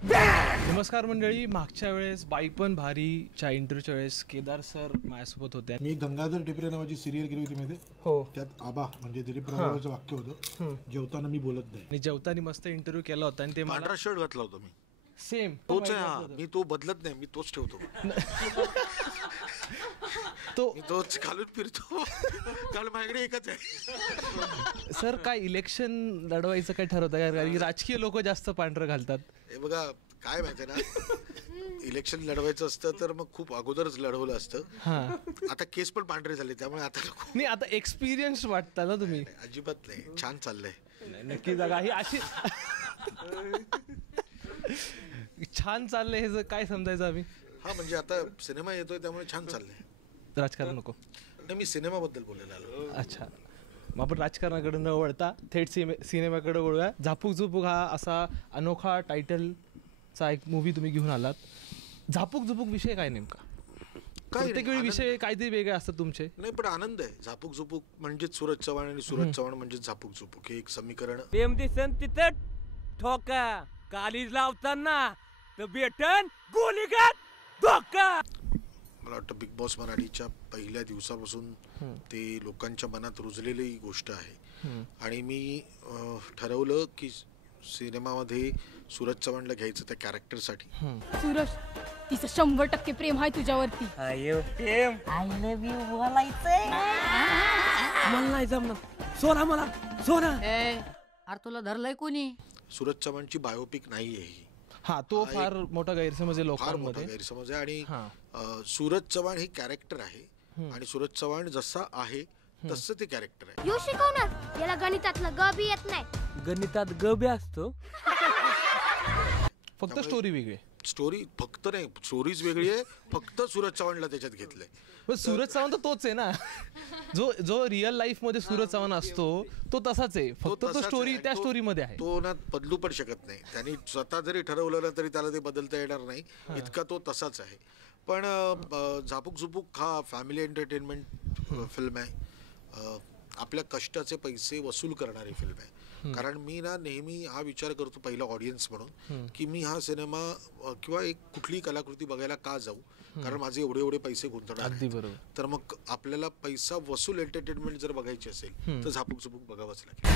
नमस्कार मंडळी. मागच्या वेळेस बाई पण भारीच्या इंटरव्ह्यूच्या वेळेस केदार सर माझ्यासोबत होते. मी गंगाधर टिपरे नावाची सिरियल केली होती माहिती. हो, त्यात आबा म्हणजे दिलीप रावचं वाक्य होतं, जेवताना मी बोलत नाही. आणि जेवताना मस्त इंटरव्ह्यू केला होता आणि ते पांढरा शर्ट घातला होता मी. सेम तोच आहे. हा, मी तो बदलत नाही, मी तोच ठेवतो. मी तोच घालून फिरतो कारण माझ्याकडे एकच आहे. सर काय इलेक्शन लढवायचं काय ठरवतं का? राजकीय लोक जास्त पांढरं घालतात. हे बघा काय माहिती ना, इलेक्शन लढवायचं असतं तर मग खूप अगोदरच लढवलं असतं. आता केस पण पांढरे झाले त्यामुळे आता नाही, आता एक्सपिरियन्स वाटता ना तुम्ही. अजिबात नाही, छान चाललंय. नक्की जागा ही अशी छान चाललंय हे काय समजायचं आम्ही. हा म्हणजे आता सिनेमा येतोय त्यामुळे छान चाललंय. राजकारण नको नाही, मी सिनेमाबद्दल बोलायला आलो. अच्छा, मग आपण राजकारणाकडे न वळता थेट सिनेमाकडे वळूया. झापूक झुपूक हा असा अनोखा टायटलचा एक मूवी तुम्ही घेऊन आलात. झापूक झुपूक विषय काय नेमका? प्रत्येक वेळी विषय काहीतरी वेगळे असतात तुमचे. नाही पण आनंद आहे. झापूक झुपूक म्हणजेच सूरज चव्हाण आणि सूरज चव्हाण म्हणजेच झापूक झुपूक, हे एक समीकरण. प्रेम दिसन तिथं ठोका, कालीज लावताना तर बेटन गोलीगत धोका. मला वाटतं बिग बॉस मराठीच्या पहिल्या दिवसापासून ते लोकांच्या मनात रुजलेली गोष्ट आहे. आणि मी ठरवलं की सिनेमामध्ये सूरज चव्हाणला घ्यायचं त्या कॅरेक्टरसाठी. सूरज, तिचं 100% प्रेम आहे तुझ्यावरती. I Prem, I love you बोलायचंय. मला नाही जमणार. सोना, मला सोना. अरे तुला धरलंय कोणी? सूरज चव्हाणची बायोपिक नाही आहे ही. हा, तो फार मोठा गैरसमज आहे फार मोठा लोकांमध्ये. गैरसमज आहे. आणि सूरज चव्हाण हे कॅरेक्टर आहे आणि सूरज चव्हाण जसा आहे तसं ते कॅरेक्टर आहे. यो शिकवणार याला गणितातलं ग बी येत नाही. गणितात गबे असतो. फक्त स्टोरी वेगळी. स्टोरी फक्त नाही, स्टोरीज वेगळी आहे. फक्त सूरज चव्हाणला त्याच्यात घेतलंय. पण सूरज चव्हाण तर तोच आहे ना. जो रिअल लाईफ मध्ये सूरज चव्हाण असतो तो तसाच आहे, फक्त तो स्टोरी त्या स्टोरी मध्ये आहे. तो ना बदलू पण शकत नाही. त्यांनी स्वतः जरी ठरवलं ना तरी त्याला ते बदलता येणार नाही, इतका तो तसाच आहे. पण झापूक झुपूक हा फॅमिली एंटरटेनमेंट फिल्म आहे. आपल्या कष्टाचे पैसे वसूल करणारी फिल्म आहे. कारण मी ना नेहमी हा विचार करतो पहिला ऑडियन्स म्हणून की मी हा सिनेमा किंवा एक कुठली कलाकृती बघायला का जाऊ, कारण माझे एवढे पैसे गुंतवणार आहेत. तर मग आपल्याला पैसा वसूल एंटरटेनमेंट जर बघायची असेल तर झापूक झुपूक बघावंच लागेल.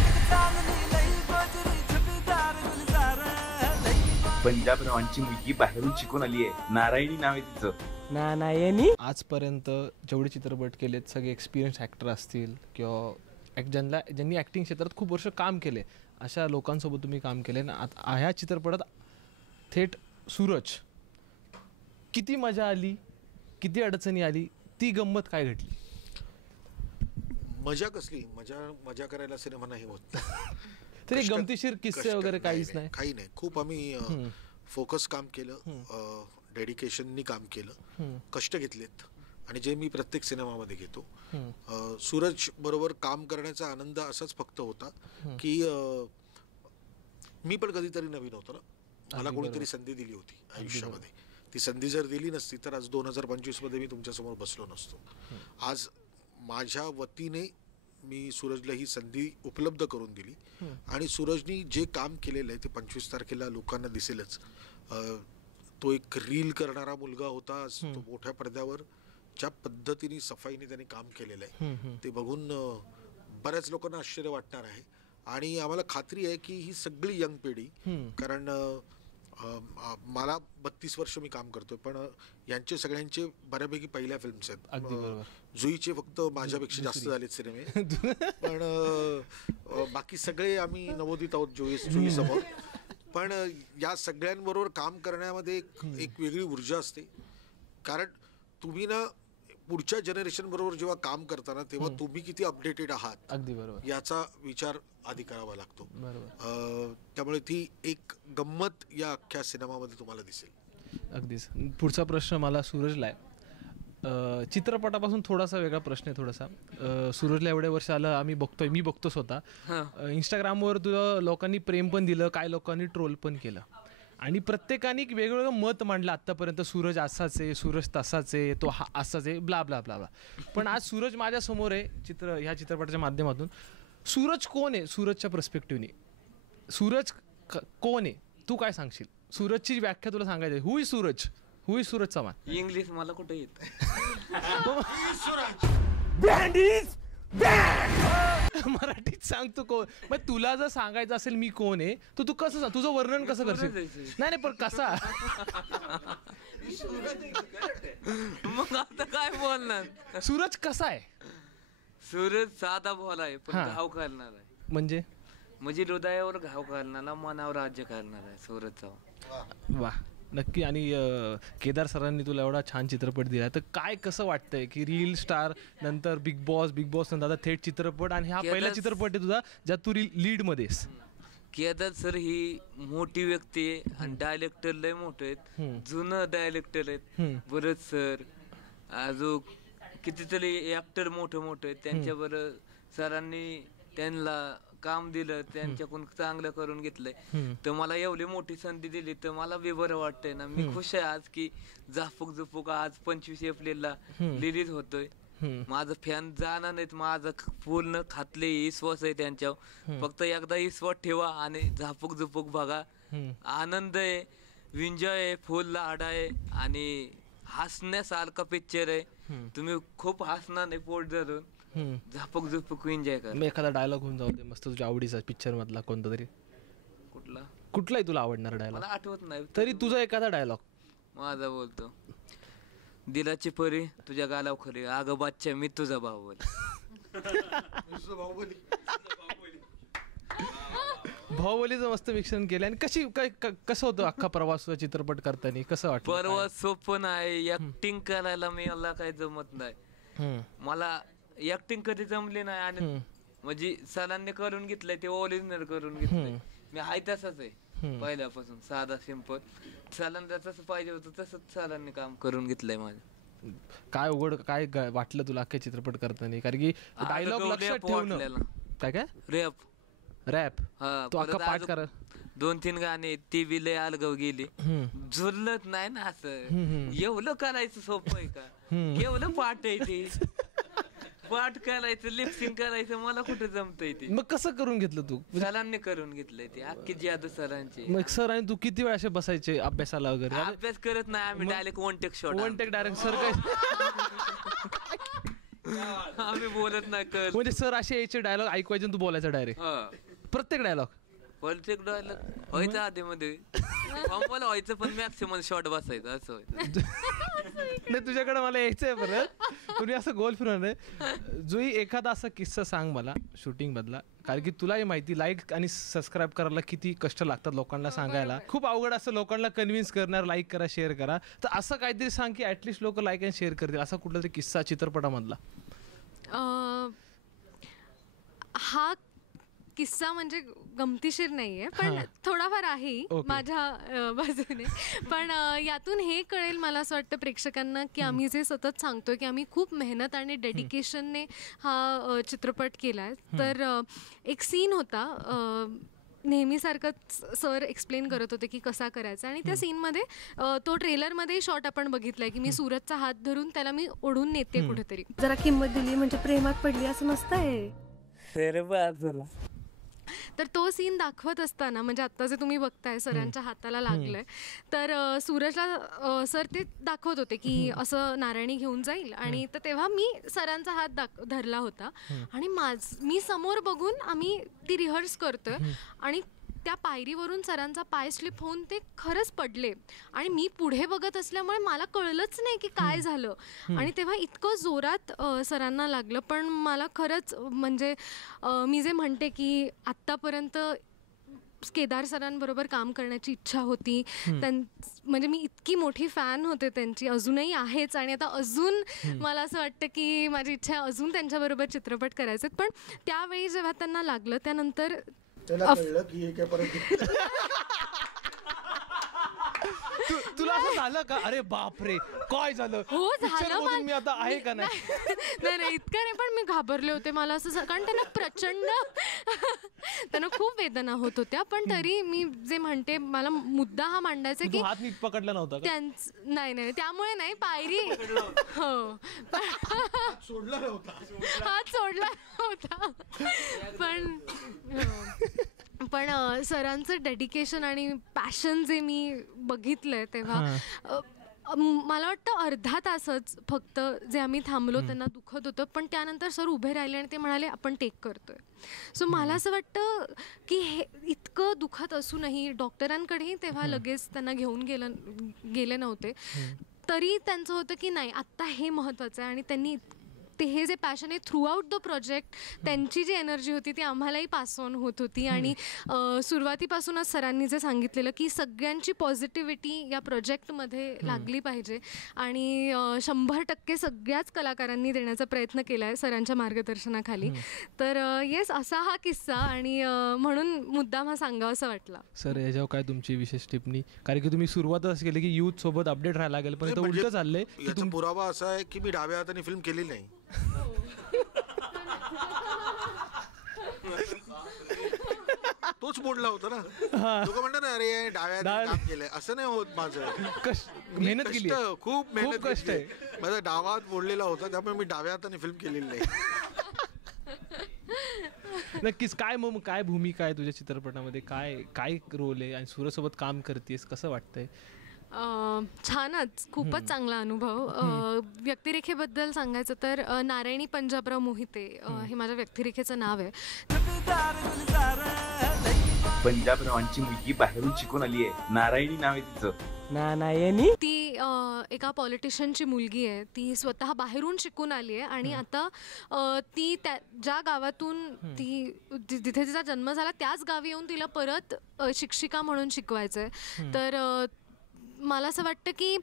पंजाबरावांची मुलगी बाहेरून शिकून आली आहे, नारायणी नाव आहे तिचं. नारायणी. आजपर्यंत जेवढे चित्रपट केलेत सगळे एक्सपिरियन्स ॲक्टर असतील किंवा ज्यांनी ॲक्टिंग क्षेत्रात खूप वर्ष काम केले अशा लोकांसोबत तुम्ही काम केले ना. आता ह्या चित्रपटात थेट सूरज, किती मजा आली, किती अडचणी आली, ती गंमत काय घडली? मजा कसली? मजा करायला सिनेमा नाही होत. तरी गमतीशीर किस्से वगैरे काहीच नाही? काही नाही. खूप आम्ही फोकस काम केलं, डेडिकेशननी काम केलं, कष्ट घेतलेत आणि जे मी प्रत्येक सिनेमामध्ये घेतो. सूरज बरोबर काम करण्याचा आनंद असाच फक्त होता की मी पण कधीतरी नवीन होतो ना. मला कोणीतरी संधी दिली होती आयुष्यामध्ये. ती संधी जर दिली नसती तर आज 2025 मध्ये मी तुमच्यासमोर बसलो नसतो. आज माझ्या वतीने मी सूरजला ही संधी उपलब्ध करून दिली आणि सूरजनी जे काम केलेलं आहे ते 25 तारखेला लोकांना दिसेलच. तो एक रील करणारा मुलगा होता, तो मोठ्या पडद्यावर ज्या पद्धतीने सफाईने त्यांनी काम केलेलं आहे ते बघून बऱ्याच लोकांना आश्चर्य वाटणार आहे. आणि आम्हाला खात्री आहे की ही सगळी यंग पिढी, कारण मला 32 वर्ष मी काम करतोय पण यांचे सगळ्यांचे बऱ्यापैकी पहिल्या फिल्म्स आहेत. जुईचे फक्त माझ्यापेक्षा जास्त झालेत सिनेमे, पण बाकी सगळे आम्ही नवोदित आहोत जुई समोर. पण या सगळ्यांबरोबर काम करण्यामध्ये एक वेगळी ऊर्जा असते. कारण तुम्ही ना पुढच्या जनरेशन बरोबर जेव्हा काम करताना तेव्हा तुम्ही किती अपडेटेड आहात, अगदी बरोबर, याचा विचार आधी करावा लागतो. त्यामुळे ती एक गंमत या अख्ख्या सिनेमामध्ये तुम्हाला दिसेल. अगदीच. पुढचा प्रश्न मला सूरजला आहे. चित्रपटापासून थोडासा वेगळा प्रश्न आहे. थोडासा सूरजला एवढ्या वर्ष आलं आम्ही बघतोय, मी बघतो स्वतः इंस्टाग्रामवर तुझं लोकांनी प्रेम पण दिलं, काय लोकांनी ट्रोल पण केलं आणि प्रत्येकाने वेगवेगळं मत मांडलं आत्तापर्यंत. सूरज असाच आहे, सूरज तसाच आहे, तो हा असाच आहे, ब्ला ब्ला ब्ला ब्ला. पण आज सूरज माझ्यासमोर आहे ह्या चित्रपटाच्या माध्यमातून. सूरज कोण आहे सूरजच्या पर्स्पेक्टिव्हने? सूरज कोण आहे? तू काय सांगशील? सूरजची व्याख्या तुला सांगायची. Who is Suraj? Who is Suraj Chavan? English मला कुठे येत. मराठीत सांग तू कोण. मग तुला जर सांगायचं असेल मी कोण आहे, तर तू कसं तुझं वर्णन कसं करशील? नाही पण कसा? मग आता काय बोलणार? सूरज कसा आहे? सूरज साधा बोला आहे पण घाव घालणार आहे. म्हणजे हृदयावर घाव घालणारा, मनावर राज्य करणार आहे सूरज चव्हाण. वा, नक्की. आणि केदार सरांनी तुला एवढा छान चित्रपट दिला, तर काय कसं वाटतंय की रील स्टार नंतर बिग बॉस नंतर आता थेट चित्रपट, आणि हा पहिला चित्रपट आहे तुझा ज्यात तू लीड मध्येस? केदार सर ही मोठी व्यक्ती आहे आणि डायरेक्टर लय मोठे आहेत, जुनं डायरेक्टर आहेत. भरत सर, अजून कितीतरी ऍक्टर मोठे आहेत. त्यांच्याबरोबर सरांनी त्यांना काम दिलं, त्यांच्याकडून चांगलं करून घेतलंय. तर मला एवढी मोठी संधी दिली तर मला बी बरं वाटतंय ना. मी खुश आहे आज की झापूक आज 25 एप्रिलला रिलीज होतोय. माझं फॅन जाणार नाहीत, माझं पूर्ण खातले विश्वास आहे त्यांच्यावर. फक्त एकदा विश्वास ठेवा आणि झापूक बघा. आनंद आहे, एन्जॉय आहे, फुल लाड आहे आणि हसण्यासारखा पिक्चर आहे. तुम्ही खूप हसणार नाही पोट धरून. झापूक एन्जॉय करा. एखादा डायलॉग होऊन जाऊ दे मस्त तुझ्या आवडीचा पिक्चर मधला कोणता तरी. कुठलाही तुला आवडणार डायलॉग? मला आठवत नाही तरी तुझा एखादा डायलॉग. माझा बोलतो, दिलाची परी तुझ्या गालाव खरी, अगं बादशा मी तुझा बाहुबली. बाहुबलीचं मस्त मिश्रण केलं. आणि कसं होतं अख्खा प्रवास चित्रपट करताना? कसं वाटतं? प्रवास सोपं आहे. ऍक्टिंग करायला मला काही जमत नाही. मला ऍक्टिंग कधी जमली नाही. आणि म्हणजे सरांनी करून घेतलंय ते ओरिजिनल करून घेतलंय. मी हाय तसाच आहे पहिल्यापासून, साधा सिंपल. सरांना जसं पाहिजे होतं तसंच सरांनी काम करून घेतलंय माझं. काय काय वाटलं तुला अख्खे चित्रपट करताना? कारण की डायलॉग लक्षात ठेवणं. काय रॅप तो अख्खा पाठ करा. 2-3 गाणे ती बी लय अलगव गेली. झुरलत नाही ना असं. एवढं करायचं सोपं आहे का? एवढं पाठ आहे ते. पाठ करायचं, लिपसिंग करायचं मला कुठे जमतंय ते. मग कसं करून घेतलं तू? सरांनी करून घेतलंय ते अख्खी जादू सरांची. मग सर आणि तू किती वेळा असे बसायचे अभ्यासाला वगैरे? अभ्यास करत नाही आम्ही, direct one take shot. Direct sir काय आम्ही बोलत नाही कर. म्हणजे सर असे यायचे डायलॉग ऐकवायचे तू बोलायचं डायरेक्ट प्रत्येक डायलॉग व्हायचं आधी मध्ये मला व्हायचं पण मॅक्सिमम शॉर्ट बसायचं असं व्हायचं. नाही तुझ्याकडे मला यायचंय परत. तुम्ही असं गोल फिरणार आहे. जोही एखादा असा किस्सा सांग मला शूटिंग मधला, कारण की तुलाही माहिती लाईक आणि सबस्क्राईब करायला किती कष्ट लागतात लोकांना सांगायला. खूप अवघड असं लोकांना कन्व्हिन्स करणार लाईक करा शेअर करा. तर असं काहीतरी सांग की ऍटलिस्ट लोक लाईक आणि शेअर करतील, असा कुठला तरी किस्सा चित्रपटामधला. हा किस्सा म्हणजे गमतीशीर नाहीये पण थोडाफार आहे माझ्या बाजूने. पण यातून हे कळेल मला असं वाटतं प्रेक्षकांना की आम्ही जे सतत सांगतोय की आम्ही खूप मेहनत आणि डेडिकेशनने हा चित्रपट केलाय. तर एक सीन होता, नेहमीसारखंच सर एक्सप्लेन करत होते की कसा करायचा. आणि त्या सीनमध्ये तो ट्रेलरमध्ये शॉट आपण बघितलाय की मी सूरजचा हात धरून त्याला मी ओढून नेते कुठेतरी. जरा किंमत दिली म्हणजे प्रेमात पडली असं नसतंय. तर तो सीन दाखवत असताना म्हणजे आत्ता जे तुम्ही बघताय सरांच्या हाताला लागलंय, तर सूरजला सर ते दाखवत होते की असं नारायणी घेऊन जाईल. आणि तर तेव्हा मी सरांचा हात धरला होता आणि मी समोर बघून आम्ही ती रिहर्स करतोय आणि त्या पायरीवरून सरांचा पाय स्लिप होऊन ते खरंच पडले. आणि मी पुढे बघत असल्यामुळे मला कळलंच नाही की काय झालं. आणि तेव्हा इतकं जोरात सरांना लागलं. पण मला खरंच म्हणजे मी जे म्हणते की आत्तापर्यंत केदार सरांबरोबर काम करण्याची इच्छा होती. म्हणजे मी इतकी मोठी फॅन होते त्यांची, अजूनही आहेच. आणि आता अजून मला असं वाटतं की माझी इच्छा अजून त्यांच्याबरोबर चित्रपट करायचे. पण त्यावेळी जेव्हा त्यांना लागलं त्यानंतर कळलं की हे काय परत तुला असं झालं का? अरे बापरे काय झालं? हो झालं. मी आता आहे का नाही? नाही इतकं नाही, पण मी घाबरले होते. मला असं कारण त्यांना खूप वेदना होत होत्या. पण तरी मी जे म्हणते मला मुद्दा हा मांडायचा की हात नीट पकडला नव्हता. नाही त्यामुळे नाही, पायरी हो हात सोडला नव्हता. पण पण सरांचं डेडिकेशन आणि पॅशन जे मी बघितलंय तेव्हा मला वाटतं अर्धा तासच फक्त जे आम्ही थांबलो त्यांना दुखत होतं, पण त्यानंतर सर उभे राहिले आणि ते म्हणाले आपण टेक करतोय. सो मला असं वाटतं की हे इतकं दुखत असूनही डॉक्टरांकडेही तेव्हा लगेच त्यांना घेऊन गेले नव्हते, तरी त्यांचं होतं की नाही आत्ता हे महत्त्वाचं आहे. आणि त्यांनी ते हे जे पॅशन आहे थ्रू आउट द प्रोजेक्ट, त्यांची जी एनर्जी होती ती आम्हालाही पास ऑन होत होती. आणि सुरुवातीपासूनच सरांनी जे सांगितलेलं की सगळ्यांची पॉझिटिव्हिटी या प्रोजेक्टमध्ये लागली पाहिजे आणि 100% सगळ्याच कलाकारांनी देण्याचा प्रयत्न केला आहे सरांच्या मार्गदर्शनाखाली. तर येस, असा हा किस्सा आणि म्हणून मुद्दाम हा सांगावा असं वाटला. सर याच्यावर काय तुमची विशेष टिप्पणी, कारण की तुम्ही सुरुवातच केली की यूथ सोबत अपडेट राहायला लागेल, पण इथं उलटं चाललंय. याचा पुरावा असा आहे की मी डाव्या हाताने फिल्म केली नाही. तोच मोडला होता ना. लोक म्हणतात ना अरे डाव्या हाताने काम केलंय, असं नाही होत. माझं मेहनत केली, खूप मेहनत कष्ट आहे. माझा डावा हात मोडलेला होता, त्यामुळे मी डाव्या हाताने फिल्म केलेली नाही. नक्कीच. काय भूमिका आहे तुझ्या चित्रपटामध्ये, काय रोल आहे आणि सूरजसोबत काम करतेस, कसं वाटतंय? छानच, खूपच चांगला अनुभव. व्यक्तिरेखेबद्दल सांगायचं तर नारायणी पंजाबराव मोहिते हे माझ्या व्यक्तिरेखेचं नाव आहे. पंजाबरावांची मुलगी बाहेरून शिकून आली आहे, नारायणी नाव आहे तिचं. ती एका पॉलिटिशियनची मुलगी आहे. ती स्वतः बाहेरून शिकून आली आहे आणि आता ती ज्या गावातून जिथे तिचा जन्म झाला त्याच गावी येऊन तिला परत शिक्षिका म्हणून शिकवायचं आहे. तर मला असं वाटतं की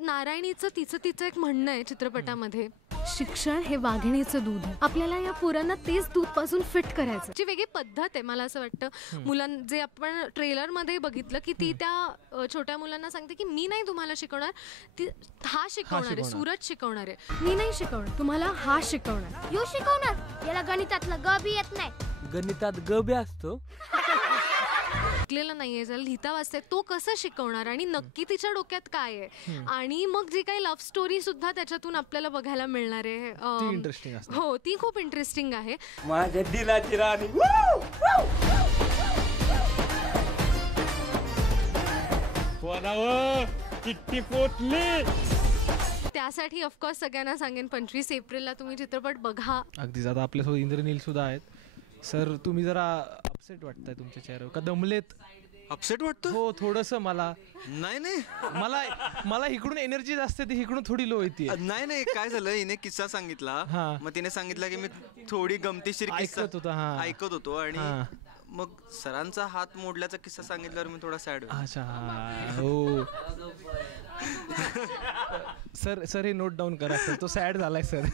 नारायणीचं तिचं एक म्हणणं आहे चित्रपटामध्ये, शिक्षण हे वाघिणीचं दूध आहे. आपल्याला या पोरांना तेच दूध पासून फिट करायचं. जी वेगळी पद्धत आहे मला असं वाटतं. जे आपण ट्रेलरमध्ये बघितलं की ती त्या छोट्या मुलांना सांगते की मी नाही तुम्हाला शिकवणार, हा शिकवणार आहे, सूरज शिकवणार आहे. मी नाही शिकवणार तुम्हाला, हा शिकवणार. यो शिकवणार. याला गणितातलं ग बी येत नाही. गणितात ग बी असतो. शिकलेला नाहीये, ज्याला लिहिता वाचता तो कसं शिकवणार आणि नक्की तिच्या डोक्यात काय आहे. आणि मग जी काही लव्ह स्टोरी सुद्धा त्याच्यातून आपल्याला बघायला मिळणार आहे. हो, ती खूप इंटरेस्टिंग आहे. माझ्या दिलाची राणी. चिठ्ठी पोचली. त्यासाठी ऑफकोर्स सगळ्यांना सांगेन 25 एप्रिलला तुम्ही चित्रपट बघा. अगदीच. आता आपल्यासोबत इंद्रनील सुद्धा आहेत. सर तुम्ही जरा अपसेट वाटताय तुमच्या चेहऱ्यावर, का दमलेत? अपसेट वाटतं? हो, थोडंसं. मला नाही मला इकडून एनर्जी जास्त ती इकडून थोडी लो येते. नाही काय झालं, हिने किस्सा सांगितला, मग तिने सांगितलं की मी थोडी गमतीशीर ऐकत होतो आणि मग सरांचा हात मोडल्याचा किस्सा सांगितल्यावर मी थोडा सॅड. अच्छा, हो. सर हे नोट डाऊन करा सर, तो सॅड झालाय सर.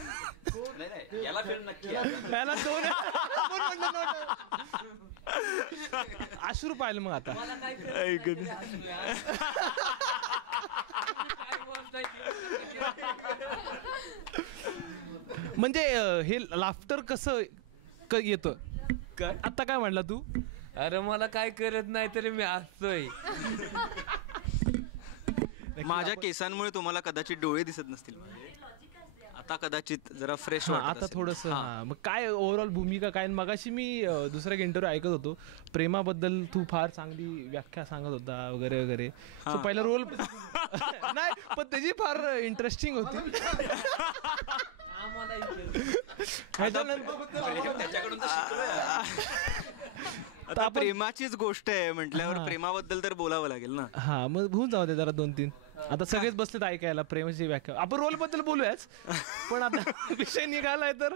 अश्रू पाहिलं मग आता. म्हणजे हे लाफ्टर कसं येतं? आता काय म्हणला तू? अरे मला काय करत नाही तरी मी हसतोय. माझ्या केसांमुळे तुम्हाला कदाचित डोळे दिसत नसतील, आता कदाचित जरा फ्रेश वाटत आता थोडस. मग काय ओव्हरऑल भूमिका काय? मगाशी मी दुसरा इंटरव्ह्यू ऐकत होतो, प्रेमाबद्दल तू फार चांगली व्याख्या सांगत होता वगैरे वगैरे. सो पहिला रोल नाही, पण त्याची फार इंटरेस्टिंग होती. आता प्रेमाचीच गोष्ट आहे म्हटल्यावर प्रेमाबद्दल तर बोलावं लागेल ना. हा, मग होऊन जाऊ दे जरा 2-3. आता सगळेच बसलेत ऐकायला प्रेमाची व्याख्या. आपण रोल बद्दल बोलूयाच, पण आता विषय निघालाय तर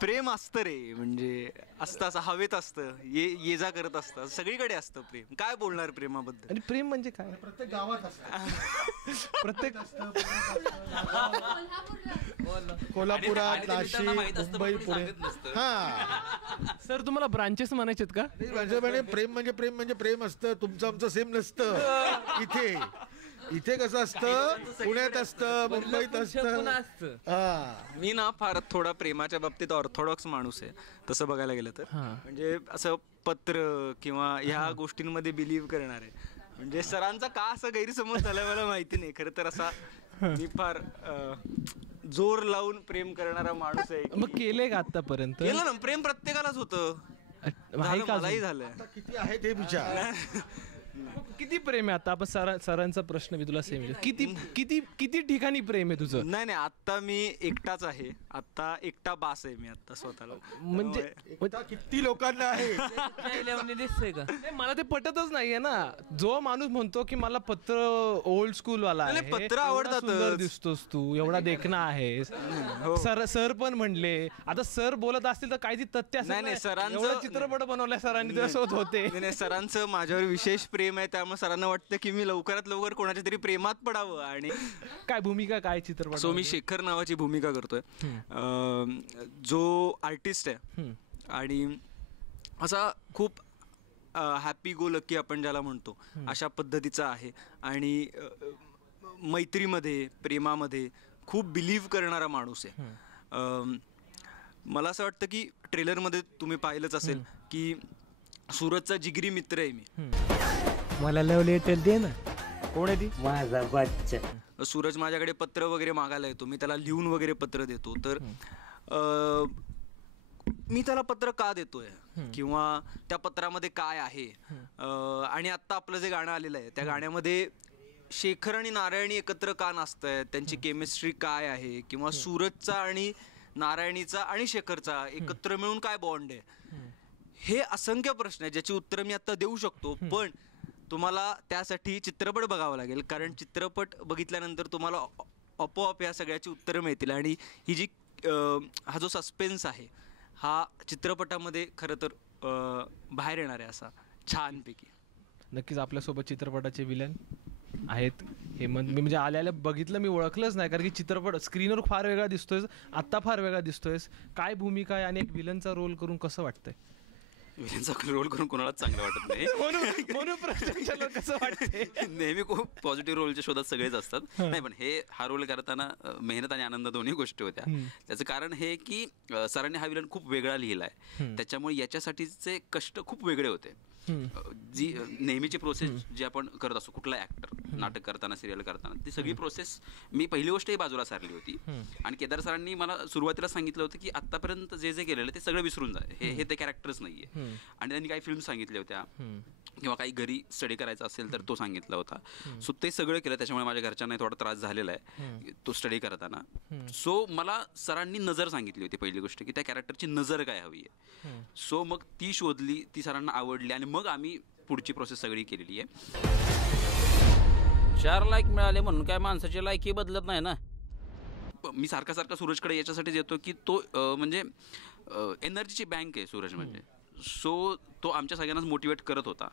प्रेम असतं रे, म्हणजे असतं, असं हवेत असतं, ये जा करत असतं, सगळीकडे असतं प्रेम. काय बोलणार प्रेमाबद्दल? आणि प्रेम म्हणजे काय? प्रत्येक गावात असतं. प्रत्येक कोल्हापुरात, नाशिक, मुंबई, पुणे. हा सर, तुम्हाला ब्रांचेस म्हणायचे का? प्रेम म्हणजे प्रेम असतं. तुमचं आमचं सेम नसतं. इथे कसं असतं, पुण्यात असतं, मुंबईत असतं. मी ना फार थोडा प्रेमाच्या बाबतीत ऑर्थोडॉक्स माणूस आहे तसं बघायला गेलं तर. म्हणजे असं पत्र किंवा ह्या गोष्टींमध्ये बिलीव्ह करणार आहे. म्हणजे सरांचा का असा गैरसमज झालाय मला माहिती नाही. खरं तर असा मी फार जोर लावून प्रेम करणारा माणूस आहे. मग केलंय का आतापर्यंत? केलं ना, प्रेम प्रत्येकालाच होतं. आहे का मलाही अजून? झालंय. किती आहे ते विचार. किती प्रेम आहे आता? आपण सरांचा प्रश्न मी तुला सेम किती किती किती ठिकाणी प्रेम आहे तुझं? नाही आता मी एकटाच आहे. आता एकटा बास आहे मी आता स्वतःला. म्हणजे किती लोकांना आहे दिसतंय का? नाही, मला ते पटतच नाहीये ना. जो माणूस म्हणतो की मला पत्र ओल्ड स्कूल वाला आहे, नाही, पत्र एवढा आवडतातच. सुंदर दिसतोस तू, एवढा देखणा आहेस. सर पण म्हणले. आता सर बोलत असतील तर काही तथ्य असेल नाही, ना. सरांचं- एवढा चित्रपट बनवल्या सरांनी, त्यासोबत होते. नाही, सरांचं माझ्यावर विशेष प्रेम आहे, त्यामुळे सरांना वाटतं की मी लवकरात लवकर कोणाच्या तरी प्रेमात पडावं. आणि काय भूमिका, काय चित्रपट? सो मी शेखर नावाची भूमिका करतोय, जो आर्टिस्ट आहे आणि असा खूप हॅपी गो लकी आपण ज्याला म्हणतो अशा पद्धतीचा आहे. आणि मैत्रीमध्ये, प्रेमामध्ये खूप बिलीव्ह करणारा माणूस आहे. मला असं वाटतं की ट्रेलरमध्ये तुम्ही पाहिलंच असेल की सूरजचा जिगरी मित्र आहे मी. मला लव लेटर दे ना. कोण आहे ती? माझा बच्चा. सूरज माझ्याकडे पत्र वगैरे मागायला येतो, मी त्याला लिहून वगैरे पत्र देतो. तर मी त्याला पत्र का देतोय किंवा त्या पत्रामध्ये काय आहे. आणि आत्ता आपलं जे गाणं आलेलं आहे त्या गाण्यामध्ये शेखर आणि नारायणी एकत्र का नाचतायत, त्यांची केमिस्ट्री काय आहे, किंवा सूरजचा आणि नारायणीचा आणि शेखरचा एकत्र मिळून काय बॉन्ड आहे. हे असंख्य प्रश्न आहेत ज्याची उत्तरं मी आता देऊ शकतो, पण तुम्हाला त्यासाठी चित्रपट बघावा लागेल. कारण चित्रपट बघितल्यानंतर तुम्हाला आपोआप या सगळ्याची उत्तरं मिळतील. आणि ही जी हा जो सस्पेन्स आहे हा चित्रपटामध्ये खरं तर बाहेर येणार आहे असा छानपैकी. नक्कीच आपल्यासोबत चित्रपटाचे विलन आहेत हेमंत. मी म्हणजे आल्याला बघितलं, मी ओळखलंच नाही, कारण की चित्रपट स्क्रीनवर फार वेगळा दिसतोय, आत्ता फार वेगळा दिसतोय. काय भूमिका आहे आणि एक विलनचा रोल करून कसं वाटतंय? विलनचा रोल करून कोणालाच चांगलं वाटत नाही. म्हणून प्रश्न विचारला, कसं वाटतंय? नेहमी खूप पॉझिटिव्ह रोलच्या शोधात सगळेच असतात. नाही, पण हा रोल करताना मेहनत आणि आनंद दोन्ही गोष्टी होत्या. त्याचं कारण हे की सरांनी हा विलन खूप वेगळा लिहिलाय, त्याच्यामुळे याच्यासाठीचे कष्ट खूप वेगळे होते. जी नेहमीची प्रोसेस जी आपण करत असतो कुठला ऍक्टर, नाटक करताना, सिरियल करताना, ती सगळी प्रोसेस मी पहिली गोष्ट ही बाजूला सारली होती. आणि केदार सरांनी मला सुरुवातीला सांगितलं होतं की आतापर्यंत जे जे केलेलं ते सगळं विसरून जा, हे ते कॅरेक्टर्स नाहीये. आणि त्यांनी काही फिल्म सांगितल्या होत्या किंवा काही घरी स्टडी करायचा असेल तर तो सांगितला होता. सो ते सगळं केलं, त्याच्यामुळे माझ्या घरच्यांना थोडा त्रास झालेला आहे तो स्टडी करताना. सो मला सरांनी नजर सांगितली होती पहिली गोष्ट, की त्या कॅरेक्टरची नजर काय हवी आहे. सो मग ती शोधली, ती सरांना आवडली आणि मग आम्ही पुढची प्रोसेस सगळी केलेली आहे. 4 लाईक मिळाले म्हणून काय माणसाची लायकी बदलत नाही ना. मी सारखा सूरजकडे याच्यासाठीच येतो की तो म्हणजे एनर्जीची बँक आहे सूरज म्हणजे. सो तो आमच्या सगळ्यांनाच मोटिवेट करत होता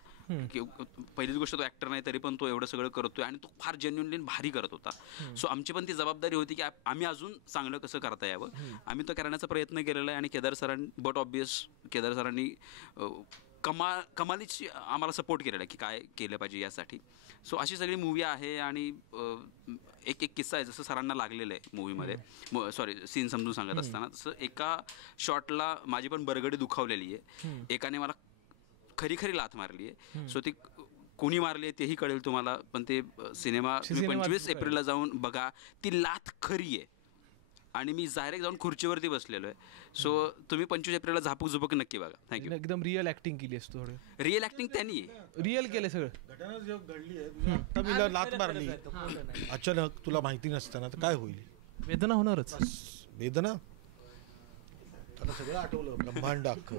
की पहिलीच गोष्ट तो ऍक्टर नाही तरी पण तो एवढं सगळं करतोय आणि तो फार जेन्युइनली भारी करत होता. सो आमची पण ती जबाबदारी होती की आम्ही अजून चांगलं कसं करता यावं. आम्ही तो करण्याचा प्रयत्न केलेला आहे आणि केदार सरांनी कमालीची आम्हाला सपोर्ट केलेला आहे की काय केलं पाहिजे यासाठी. सो अशी सगळी मूवी आहे आणि एक किस्सा आहे जसं सरांना लागलेलं आहे मूवीमध्ये, सीन समजून सांगत असताना. तसं एका शॉटला माझी पण बरगडी दुखावलेली आहे, एकाने मला खरी लाथ मारली आहे. सो ती कोणी मारली आहे तेही कळेल तुम्हाला, पण ते सिनेमा 25 एप्रिलला जाऊन बघा. ती लाथ खरी आहे आणि मी डायरेक्ट जाऊन खुर्चीवरती बसलेलो आहे. सो तुम्ही 25 एप्रिलला झापूक नक्की बघा. थँक्यू. एकदम रिअल ऍक्टिंग केली असतो, थोडं रिअल ऍक्टिंग त्यांनी रिअल केलं सगळं. घटना जेव्हा घडली आहे, आता मी लात मारली अचानक, तुला माहिती नसताना तर काय होईल? वेदना होणारच. वेदना त्याला सगळं आठवलं, ब्रह्मांड अख्खं.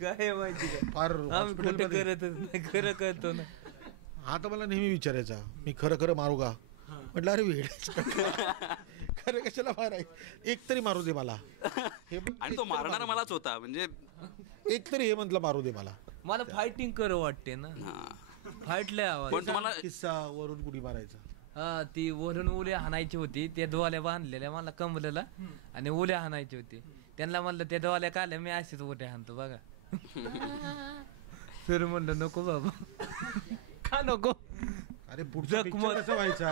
काय माहिती फार खरं करतो ना. हा तर मला नेहमी विचारायचा, मी खरं मारू का? म्हटलं अरे वेळ खरं कशाला मारायचं, एक तरी मारू दे मला. आणि तो मारणारा मलाच होता, म्हणजे एक तरी हे म्हटलं मारू दे मला. मला फायटिंग कर वाटते ना, फाईटले आवाज. पण तुम्हाला किस्सा वरून कुठे मारायचा? हा, ती वरून उल्या हाणायची होती, त्या दोवाल्या बांधलेल्या मला कमलेला आणि उल्या हाणायची होती. त्यांना म्हणलं त्या दोवाल्या काल्या मी अशीच उल्या हाणतो बघा. तर म्हणलं नको बाबा. का नको? अरे पुढचा पिक्चर कसा व्हायचा?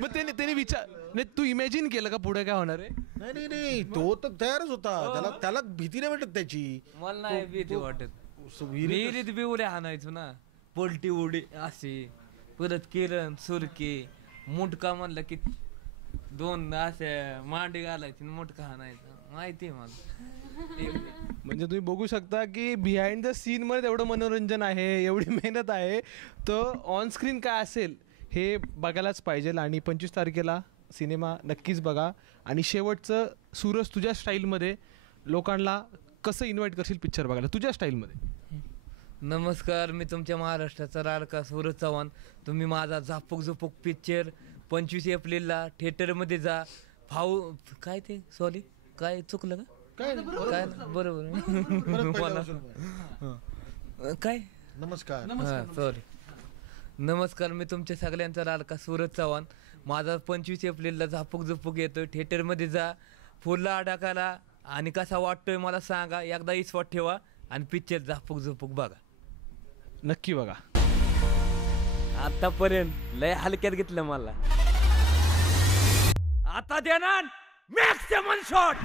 मग त्याने विचार नाही, तू इमॅजिन केलं का पुढे काय होणार आहे? नाही, तो तर तयारच होता. त्याला भीती नाही वाटत त्याची. मला नाही भीती वाटत. विहिरीत बी उड्या हाणायचो ना, पलटी उडी अशी, परत किरण सुरके, मुटका म्हणलं की 2 असे मांडी घालायची, मुटका हाणायचा. माहिती आहे मला. म्हणजे तुम्ही बघू शकता की बिहाइंड द सीन मध्ये एवढं मनोरंजन आहे, एवढी मेहनत आहे, तर ऑन स्क्रीन काय असेल हे बघायलाच पाहिजे. आणि 25 तारखेला सिनेमा नक्कीच बघा. आणि शेवटचं सूरज, तुझ्या स्टाईलमध्ये लोकांना कसं इन्व्हाइट करशील पिक्चर बघायला तुझ्या स्टाईलमध्ये? नमस्कार, मी तुमच्या महाराष्ट्राचा लाडका सूरज चव्हाण. तुम्ही माझा झापूक झुपूक पिक्चर 25 एप्रिलला थिएटरमध्ये जा. काय ते सॉरी काय चुकलं का? काय बरोबर काय नमस्कार सॉरी. नमस्कार, मी तुमच्या सगळ्यांचा लाडका सूरज चव्हाण. माझा 25 एप्रिलला झापूक झुपूक येतोय. थिएटरमध्ये जा, फुलला अडकाला आणि कसा वाटतोय मला सांगा. एकदा विश्वास ठेवा आणि पिक्चर झापूक झुपूक बघा. नक्की बघा. आतापर्यंत लय हलक्यात घेतलं मला, आता देणार मॅक्सिमम शॉट.